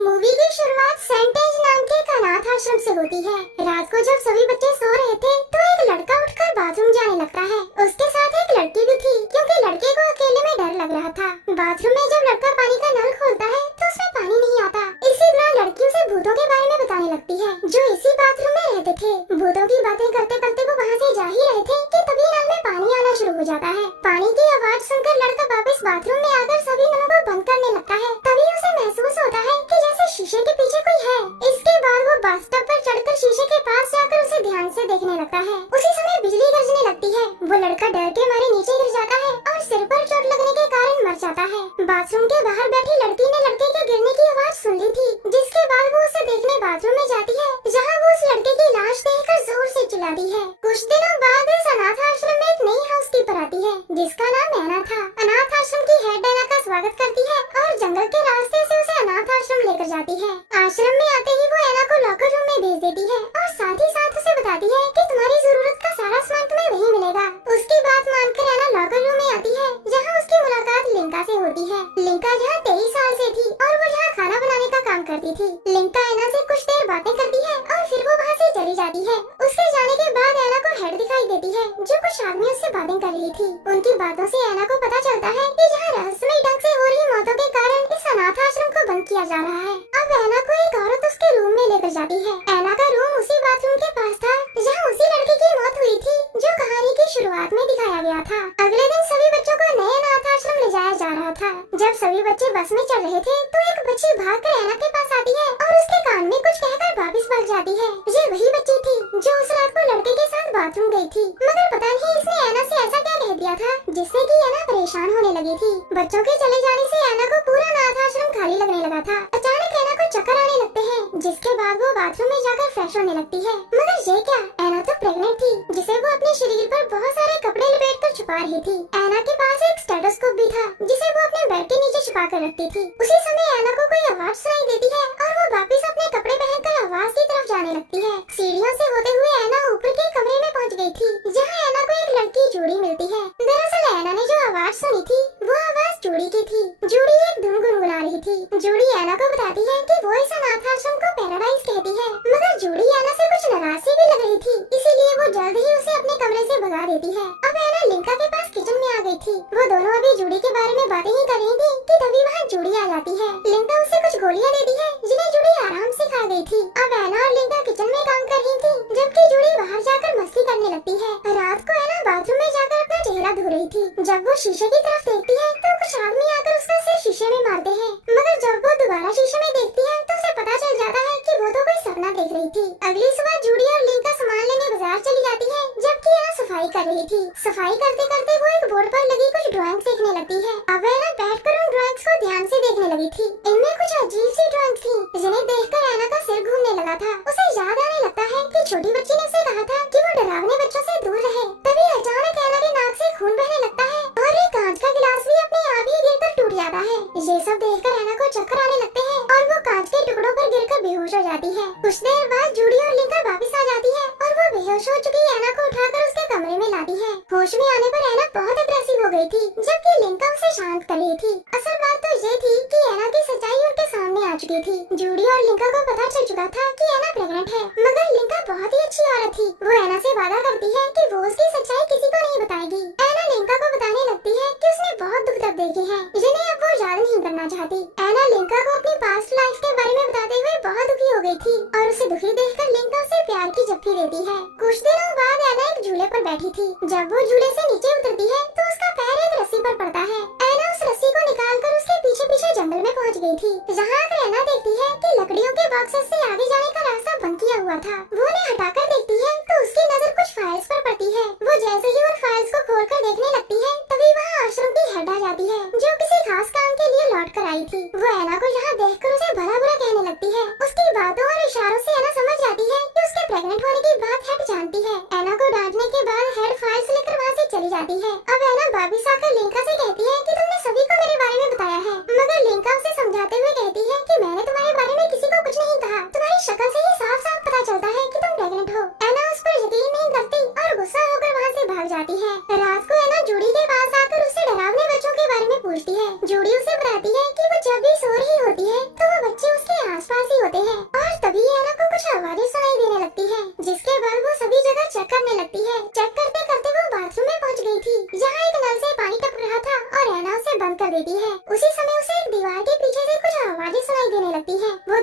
Movie की शुरुआत सेंटेज नाम के एक अनाथ आश्रम से होती है। रात को जब सभी बच्चे सो रहे थे तो एक लड़का उठकर बाथरूम जाने लगता है। उसके साथ एक लड़की भी थी क्योंकि लड़के को अकेले में डर लग रहा था। बाथरूम में जब लड़का पानी का नल खोलता है तो उसमें पानी नहीं आता। इसी दौरान लड़की उसे भूतों के बारे में बताने लगती है जो इसी बाथरूम में रहते थे। भूतों की बातें करते करते वो वहाँ से जा ही रहे थे कि तभी नल में पानी आना शुरू हो जाता है। पानी की आवाज सुनकर लड़का वापस बाथरूम में आकर सभी नलों को बंद करने लगता है। तभी उसे महसूस होता है कि जैसे शीशे के पीछे कोई है। इसके बाद वो बाथटब पर चढ़कर शीशे के पास जाकर उसे ध्यान से देखने लगता है। उसी समय बिजली गरजने लगती है। वो लड़का डर के मारे नीचे गिर जाता है और सिर पर चोट लगने के कारण मर जाता है। बाथरूम के बाहर बैठी लड़की ने लड़के के गिरने की आवाज सुन ली थी, जिसके बाद वो उसे देखने बाथरूम में जाती है, जहाँ वो उस लड़के की लाश देखकर जोर से चिल्लाती है। कुछ दिनों बाद इस अनाथ आश्रम में एक नई हाउसकीपर आती है जिसका नाम ऐना था। अनाथ आश्रम की हेड ऐना का स्वागत करती है और जंगल के रास्ते से उसे अनाथ आश्रम लेकर जाती है। आश्रम में आते ही वो ऐना को लॉकर रूम में भेज देती है और साथ ही साथ उसे बताती है कि तुम्हारी जरूरत का सारा सामान तुम्हें वहीं मिलेगा। उसकी बात मानकर ऐना लॉकर रूम में आती है जहाँ उसकी मुलाकात लिंका से होती है। लिंका यहाँ 23 साल से थी और वो यहाँ खाना बनाने का काम करती थी। लिंका ऐना से कुछ देर बातें करती है और फिर वो वहाँ से चली जाती है। उसके जाने के बाद ऐना को हेड दिखाई देती है जो कुछ आदमियों से बातें कर रही थी। उनकी बातों से ऐना को पता चलता है कि जहाँ रहस्यमय ढंग से हो रही मौतों के कारण इस अनाथ आश्रम को बंद किया जा रहा है। अब ऐना को एक औरत उसके रूम में लेकर जाती है। ऐना का रूम उसी बाथरूम के पास था जहाँ उसी लड़के की मौत हुई थी जो कहानी की शुरुआत में दिखाया गया था। अगले दिन सभी बच्चों को नए अनाथ आश्रम ले जाया जा रहा था। जब सभी बच्चे बस में चढ़ रहे थे तो एक बच्ची भागकर ऐना के पास आती है और उसके कान में कुछ कहकर वापस भाग जाती है। ये वही बच्ची थी जो उस रात को लड़के के साथ बाथरूम गई थी, मगर पता नहीं इसने ऐना से ऐसा क्या कह दिया था जिससे कि ऐना परेशान होने लगी थी। बच्चों के चले जाने से ऐना को पूरा अनाथ आश्रम खाली लगने लगा था। अचानक ऐना को चक्कर आने लगते हैं, जिसके बाद वो बाथरूम में जाकर फ्रेश होने लगती है। मगर ये क्या, ऐना तो प्रेग्नेंट थी जिसे वो अपने शरीर पर बहुत सारे कपड़े लपेट कर छुपा रही थी। ऐना के पास एक स्टेथोस्कोप भी था जिसे वो अपने बेड के नीचे छुपा कर रखती थी। उसी समय ऐना को कोई आवाज सुनाई देती है और वो वापस अपने कपड़े पहनकर आवाज की तरफ जाने लगती है। सीढ़ियों से होते हुए ऐना ऊपर के कमरे में पहुंच गई थी जहाँ ऐना को एक लड़की जूड़ी मिलती है। दरअसल ऐना ने जो आवाज सुनी थी वो आवाज जूड़ी की थी। जूड़ी एक धुन गुनगुना रही थी। जूड़ी ऐना को बताती है कि वो इस अनाथ आश्रम को पैराडाइज कहती है, मगर जूड़ी ऐना से कुछ नाराज सी भी लग रही थी, इसीलिए वो जल्द ही उसे अपने कमरे से भगा देती है। अब ऐना लिंका के पास किचन में आ गई थी। वो दोनों अभी जूड़ी के बारे में बातें ही कर रही थी कि तभी वहाँ जूड़ी आ जाती है। लिंका उसे कुछ गोलियां देती है जिन्हें जूड़ी आराम से खा गई थी। अब ऐना और लिंका किचन में काम कर रही थी जबकि जूड़ी बाहर जाकर मस्ती करने लगती है। रात को ऐना बाथरूम में जाकर अपना चेहरा धो रही थी। जब वो शीशे की तरफ देखती है तो कुछ आदमी आकर उसका सिर शीशे में मारते हैं, मगर जब वो दोबारा शीशे में देखती है तो उसे पता चल जाता है कि वो तो कोई सपना देख रही थी। अगली सुबह जूड़ी और लिंका सामान लेने बाजार चली जाती है जबकि ऐना सफाई कर रही थी। सफाई करते करते वो एक बोर्ड पर लगी कुछ ड्राइंग देखने लगती है। अब ऐना बैठकर उन ड्राइंग्स को ध्यान से देखने लगी थी। इनमें कुछ अजीब सी ड्राइंग्स थी जिन्हें देखकर ऐना का सिर घूमने लगा था। उसे याद आने लगता है कि छोटी बच्ची ने उसे कहा था कि वो डरावने बच्चों से दूर रहे। तभी अचानक ऐना के नाक से खून बहने लगता है और एक कांच का गिलास भी अपने आप ही गिरकर टूट जाता है। ये सब देखकर ऐना को चक्कर आने लगते हैं और वो कांच के टुकड़ों पर गिरकर बेहोश हो जाती है। कुछ देर बाद जूड़ी और लिंका वापस आ जाती है और वो बेहोश हो चुकी ऐना को उठाकर उसके कमरे में लाती है। होश में आने पर ऐना बहुत अग्रेसिव हो गई थी जबकि लिंका उसे शांत कर रही थी। असल बात तो ये थी कि ऐना की सच्चाई उनके सामने आ चुकी थी। जूड़ी और लिंका को पता चल चुका था कि ऐना प्रेग्नेंट है, मगर लिंका बहुत ही अच्छी औरत थी। वो ऐना से वादा करती है कि वो उसकी सच्चाई किसी को नहीं बताएगी। ऐना लिंका को बताने लगती है कि उसने बहुत दुख दर्द देखे हैं जिन्हें अब वो याद नहीं करना चाहती। ऐना लिंका को अपनी पास्ट लाइफ के बारे में बताते हुए बहुत दुखी हो गई थी और उसे दुखी देखकर लिंका उसे प्यार की जप्फी देती है। कुछ दिनों बाद ऐना एक झूले पर बैठी थी। जब वो झूले से नीचे उतरती है तो उसका पैर एक रस्सी पर पड़ता है। ऐना उस रस्सी को निकालकर उसके पीछे पीछे जंगल में पहुंच गई थी, जहाँ आकर ऐना देखती है कि लकड़ियों के बॉक्सेस से आगे जाने का रास्ता बंद किया हुआ था। वो उन्हें हटाकर देखती है तो उसकी नजर कुछ फाइल्स पर पड़ती है। वो जैसे ही उन फाइल्स को खोलकर देखने लगती है तभी वहाँ आश्रम की हेड आ जाती है जो किसी खास काम के लिए लौट कर आई थी। वो ऐना को यहाँ देखकर उसे भला बुरा कहने लगती है। उसकी बातों और इशारों से ऐना समझ जाती है कि उसके प्रेग्नेंट होने की बात हेड जानती है। ऐना को डांटने के बाद हेड फाइल्स लेकर वहाँ से चली जाती है। अब ऐना वापस आकर लिंका से कहती है कि तुमने सभी को मेरे बारे में बताया है, मगर लिंका उसे समझाते हुए कहती है कि मैंने तुम्हारे बारे में किसी को कुछ नहीं कहा। तुम्हारी शक्ल से ही साफ साफ पता चलता है कि तुम प्रेग्नेंट हो। ऐना उस पर यकीन नहीं करती और गुस्सा होकर वहाँ से भाग जाती है। रात को ऐना जूड़ी के पास आकर उससे डरावने बच्चों के बारे में पूछती है। जूड़ी उसे बताती है कि वो जब भी सो रही होती है तो वो बच्चे उसके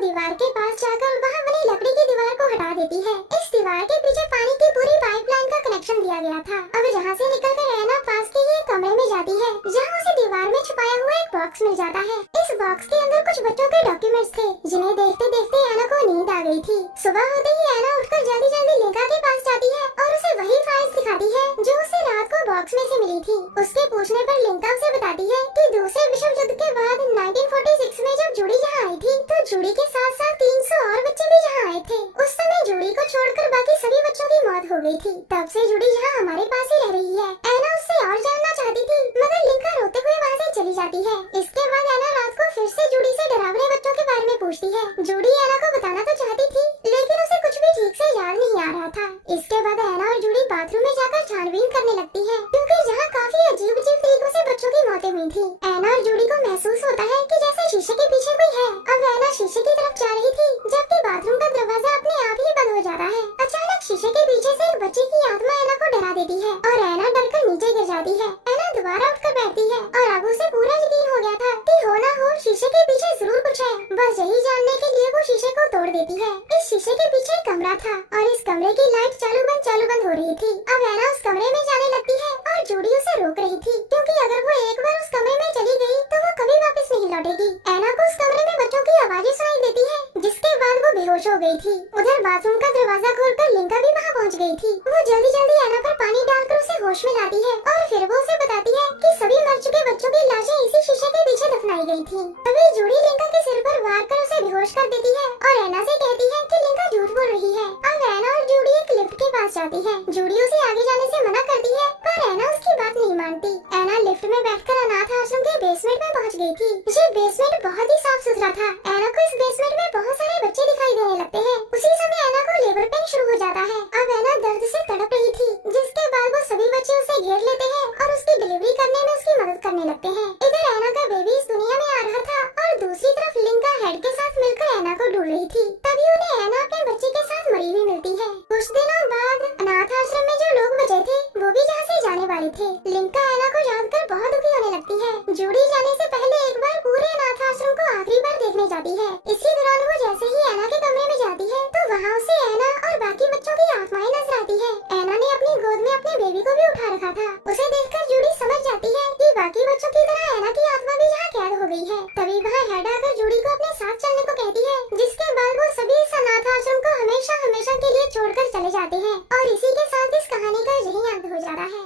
दीवार के पास जाकर वहाँ बनी लकड़ी की दीवार को हटा देती है। इस दीवार के पीछे पानी की पूरी पाइपलाइन का कनेक्शन दिया गया था। अब जहाँ से निकलकर एना पास के ही कमरे में जाती है, जहाँ उसे दीवार में छुपाया हुआ एक बॉक्स मिल जाता है। इस बॉक्स के अंदर कुछ बच्चों के डॉक्यूमेंट्स थे, जिन्हें देखते देखते एना को नींद आ गई थी। सुबह होते ही एना उठकर जल्दी जल्दी लिंका के पास जाती है और उसे वही फाइल्स दिखाती है जो उसे रात को बॉक्स में से मिली थी। उसके पूछने पर लिंका उसे बताती है कि दूसरे विश्व युद्ध के बाद 1946 में जब जूडी यहाँ आई थी, तो जूडी के साथ साथ 300 और बच्चे भी यहाँ आए थे। उस समय जूडी को छोड़कर बाकी सभी बच्चों की मौत हो गई थी। तब से जूडी यहाँ हमारे पास ही रह रही है। एना उससे और जानना चाहती थी, मगर लिंका रोते हुए वहाँ से चली जाती है। इसके बाद एना रात को फिर से जूडी से डरावने बच्चों के बारे में पूछती है। जूडी एना को बताना तो चाहती थी, लेकिन उसे कुछ भी ठीक से याद नहीं आ रहा था। इसके बाद एना और जूडी बाथरूम में जाकर छानबीन करने लगती है, क्योंकि जहाँ काफी अजीब अजीब तरीकों से बच्चों की मौतें हुई थी। एना और जूडी को महसूस होता है कि जैसे शीशे के पीछे कोई है। अब एना शीशे की तरफ जा रही थी, जबकि बाथरूम का दरवाजा अपने आप ही बंद हो जाता है। अचानक शीशे के पीछे से एक बच्चे की आत्मा एना को डरा देती है और एना डरकर नीचे गिर जाती है। एना दोबारा उठकर बैठती है और अब उसे पूरा यकीन हो गया था कि हो ना हो शीशे के पीछे जरूर कुछ है। बस यही जानने के लिए वो शीशे को तोड़ देती है। इस शीशे के पीछे एक कमरा था और इस कमरे की लाइट चालू बंद हो रही थी। अब एना उस कमरे में जाने लगती है और जूडी उसे रोक रही थी, क्योंकि अगर वो एक बार उस कमरे में चली गई तो वो कभी वापस नहीं लौटेगी। एना को उस कमरे में बच्चों की आवाजें सुनाई देती है, जिसके बाद वो बेहोश हो गई थी। उधर बाथरूम का दरवाजा खोलकर लिंका भी वहाँ पहुँच गई थी। वो जल्दी जल्दी एना पर पानी डालकर उसे होश में लाती है और फिर वो उसे बताती है कि सभी मर चुके बच्चों की लाशें इसी शीशे के पीछे दफनाई गई थी। तभी जूडी लिंका के सिर पर वार कर उसे बेहोश कर देती है और एना से कहती है कि लिंका झूठ बोल रही है। अब एना और जूडी एक लिफ्ट के पास जाती है। जूडी उसे आगे जाने से मना करती है, पर एना उसकी बात नहीं मानती। एना लिफ्ट में बैठकर अनाथ आश्रम के बेसमेंट में पहुंच गई थी। ये बेसमेंट बहुत ही साफ सुथरा था। एना को इस बेसमेंट में बहुत सारे बच्चे दिखाई देने लगते हैं। उसी समय एना को लेबर पेन शुरू हो जाता है। अब एना दर्द से तड़प रही थी, जिसके बाद वो सभी बच्चे उसे घेर लेते हैं और उसकी डिलीवरी करने में उसकी मदद करने लगते हैं। इधर एना का बेबी इस दुनिया में आ रहा था और दूसरी तरफ लिंका हेड के साथ मिलकर एना को ढूंढ रही थी। तभी उन्हें एना अपने बच्चे के साथ मरी हुई मिलती है। कुछ दिनों बाद अनाथ आश्रम में जो लोग बचे थे, वो भी यहाँ से जाने वाले थे। लिंका एना को याद कर बहुत दुखी होने लगती है। जूडी जाने से पहले एक बार पूरे अनाथ आश्रम को आखिरी बार देखने जाती है। इसी दौरान वो जैसे ही एना के कमरे में जाती है, तो वहाँ उसे एना और बाकी बच्चों की आत्माएं नजर आती है। एना ने अपनी गोद में अपने बेबी को भी उठा रखा था। उसे देखकर जूडी समझ जाती है कि बाकी बच्चों की तरह एना की आत्मा भी यहाँ कैद हो गई है। तभी वहाँ हेड आकर जूडी को अपने साथ चलने को कहती है, जिसके बाद वो सभी इस अनाथ आश्रम को हमेशा हमेशा के लिए छोड़कर चले जाते हैं। और इसी के साथ इस कहानी का यही अंत हो जाता है।